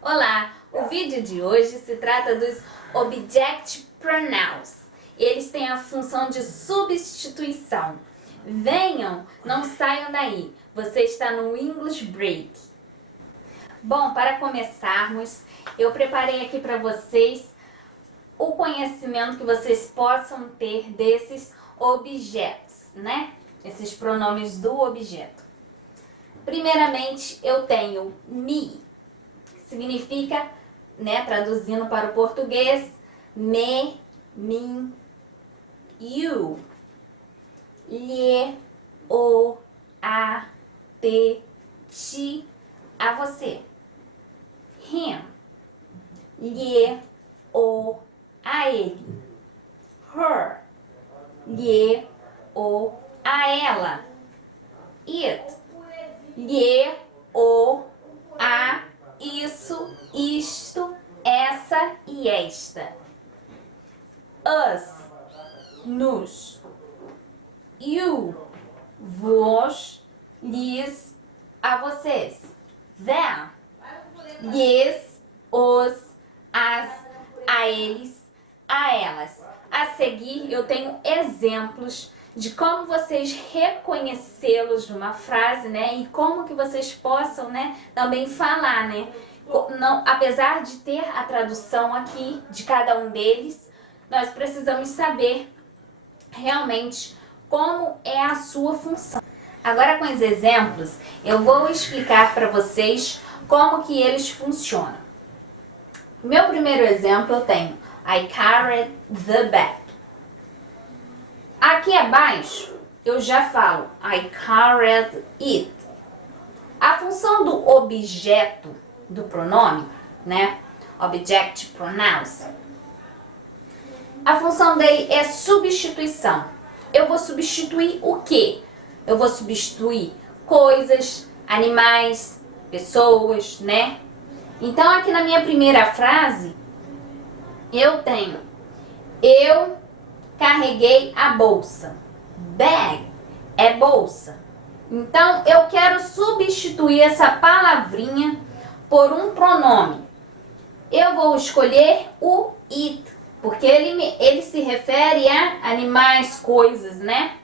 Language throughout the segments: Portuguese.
Olá! O vídeo de hoje se trata dos Object Pronouns. Eles têm a função de substituição. Venham, não saiam daí. Você está no English Break. Bom, para começarmos, eu preparei aqui para vocês o conhecimento que vocês possam ter desses objetos, né? Esses pronomes do objeto. Primeiramente, eu tenho me, que significa, né, traduzindo para o português, me, mim, you, lhe, o, a, te, ti, a você. Him, lhe, o, a ele. Her, lhe, o, a ela. It, lhe, o, a, isso, isto, essa e esta. Us, nos. You, vos, lhes, a vocês. Them, lhes, os, as, a eles, a elas. A seguir, eu tenho exemplos de como vocês reconhecê-los numa frase, né? E como que vocês possam, né, também falar, né? Não, apesar de ter a tradução aqui de cada um deles, nós precisamos saber realmente como é a sua função. Agora, com os exemplos, eu vou explicar para vocês como que eles funcionam. Meu primeiro exemplo eu tenho I carried the bag. Aqui abaixo eu já falo I carried it. A função do objeto do pronome, né? Object pronouns. A função dele é substituição. Eu vou substituir o quê? Eu vou substituir coisas, animais, pessoas, né? Então aqui na minha primeira frase eu tenho eu carreguei a bolsa. Bag é bolsa. Então, eu quero substituir essa palavrinha por um pronome. Eu vou escolher o it, porque ele se refere a animais, coisas, né?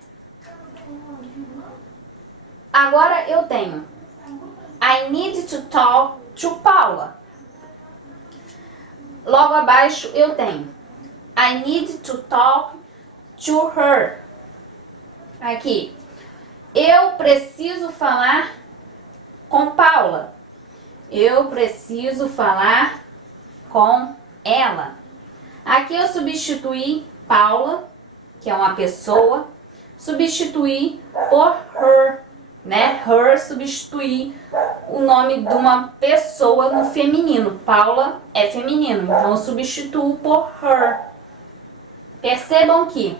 Agora eu tenho I need to talk to Paula. Logo abaixo eu tenho I need to talk to her. Aqui. Eu preciso falar com Paula. Eu preciso falar com ela. Aqui eu substituí Paula, que é uma pessoa, substituí por her, né? Her substituí o nome de uma pessoa no feminino. Paula é feminino, então eu substituo por her. Percebam que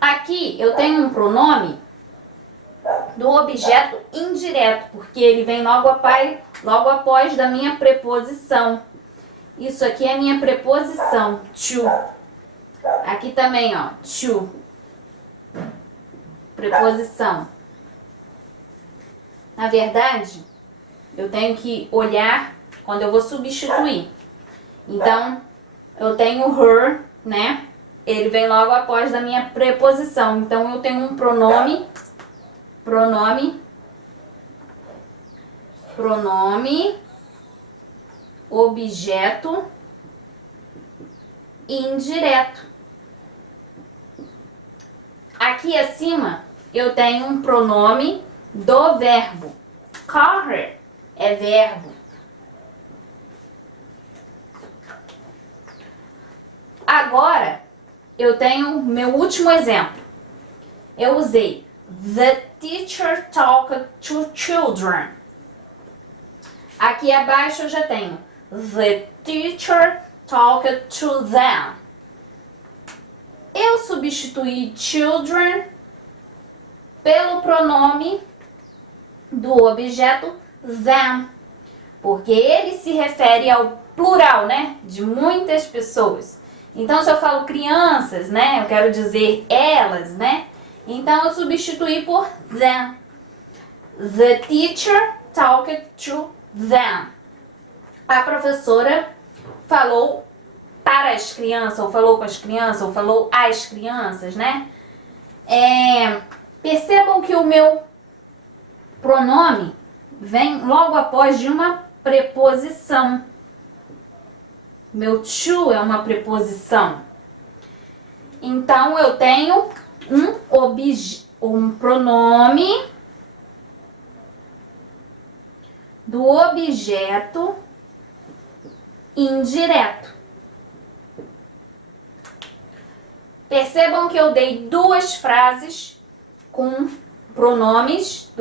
aqui eu tenho um pronome do objeto indireto, porque ele vem logo após da minha preposição. Isso aqui é a minha preposição, to. Aqui também, ó, to. Preposição. Na verdade, eu tenho que olhar quando eu vou substituir. Então, eu tenho her, né? Ele vem logo após da minha preposição. Então, eu tenho um pronome, objeto indireto. Aqui acima, eu tenho um pronome do verbo. Carry é verbo. Agora, eu tenho meu último exemplo. Eu usei the teacher talked to children. Aqui abaixo eu já tenho the teacher talked to them. Eu substituí children pelo pronome do objeto them, porque ele se refere ao plural, né? De muitas pessoas. Então, se eu falo crianças, né? Eu quero dizer elas, né? Então, eu substituí por them. The teacher talked to them. a professora falou para as crianças, ou falou com as crianças, ou falou às crianças, né? Percebam que o meu pronome vem logo após de uma preposição. Meu to é uma preposição. Então, eu tenho um pronome do objeto indireto. Percebam que eu dei duas frases com pronomes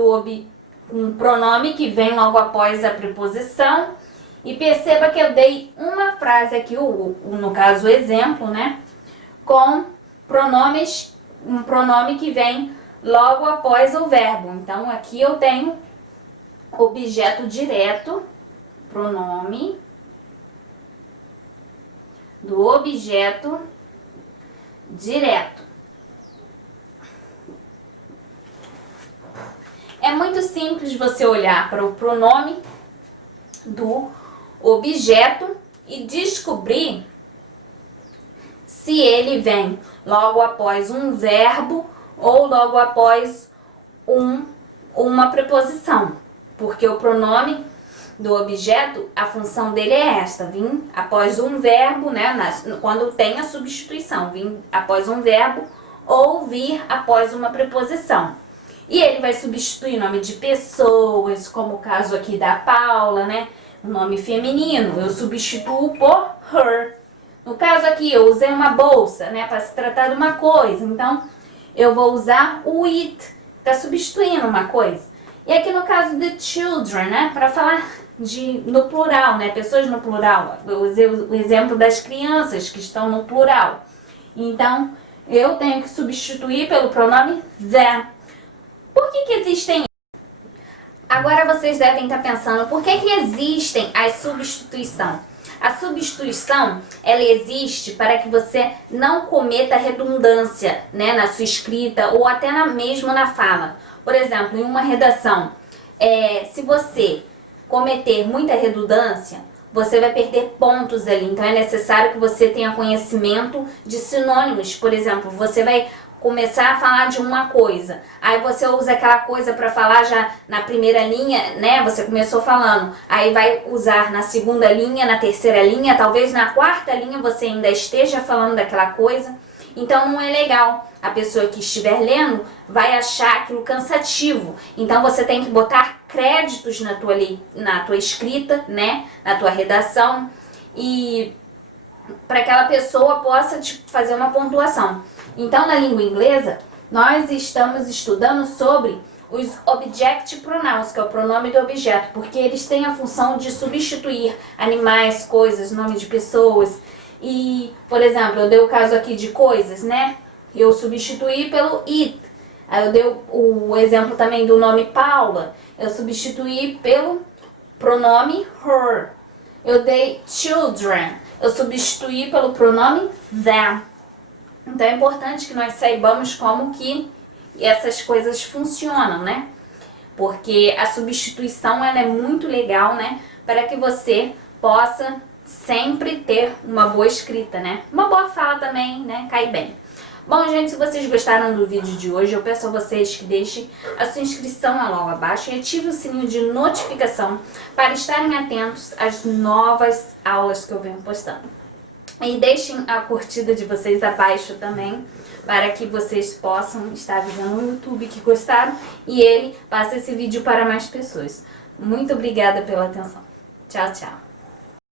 um pronome que vem logo após a preposição. E perceba que eu dei uma frase aqui, no caso o exemplo, né? Com um pronome que vem logo após o verbo. Então, aqui eu tenho objeto direto, pronome do objeto direto. É muito simples você olhar para o pronome do objeto e descobrir se ele vem logo após um verbo ou logo após uma preposição. Porque o pronome do objeto, a função dele é esta, vir após um verbo, né, quando tem a substituição, vir após um verbo ou vir após uma preposição. E ele vai substituir nome de pessoas, como o caso aqui da Paula, né, o nome feminino, eu substituo por her. No caso aqui, eu usei uma bolsa, né, para se tratar de uma coisa, então eu vou usar o it, está substituindo uma coisa. E aqui no caso de children, né, para falar no plural, né, pessoas no plural, eu usei o exemplo das crianças que estão no plural. Então, eu tenho que substituir pelo pronome them. Por que existem? Agora vocês devem estar pensando, por que existem as substituições? A substituição, ela existe para que você não cometa redundância, né, na sua escrita ou até mesmo na fala. Por exemplo, em uma redação, se você cometer muita redundância, você vai perder pontos ali. Então é necessário que você tenha conhecimento de sinônimos. Por exemplo, você vai começar a falar de uma coisa, aí você usa aquela coisa para falar já na primeira linha, né? Você começou falando, aí vai usar na segunda linha, na terceira linha, talvez na quarta linha você ainda esteja falando daquela coisa. Então não é legal. A pessoa que estiver lendo vai achar aquilo cansativo. Então você tem que botar créditos na tua escrita, né? Na tua redação, e para que aquela pessoa possa fazer uma pontuação. Então, na língua inglesa, nós estamos estudando sobre os object pronouns, que é o pronome do objeto, porque eles têm a função de substituir animais, coisas, nome de pessoas. E, por exemplo, eu dei o caso aqui de coisas, né? Eu substituí pelo it. Aí eu dei o exemplo também do nome Paula. Eu substituí pelo pronome her. Eu dei children. Eu substituí pelo pronome them. Então é importante que nós saibamos como que essas coisas funcionam, né? Porque a substituição ela é muito legal, né? Para que você possa sempre ter uma boa escrita, né? Uma boa fala também, né? Cai bem. Bom, gente, se vocês gostaram do vídeo de hoje, eu peço a vocês que deixem a sua inscrição logo abaixo e ative o sininho de notificação para estarem atentos às novas aulas que eu venho postando. E deixem a curtida de vocês abaixo também, para que vocês possam estar avisando no YouTube que gostaram e ele passe esse vídeo para mais pessoas. Muito obrigada pela atenção. Tchau, tchau.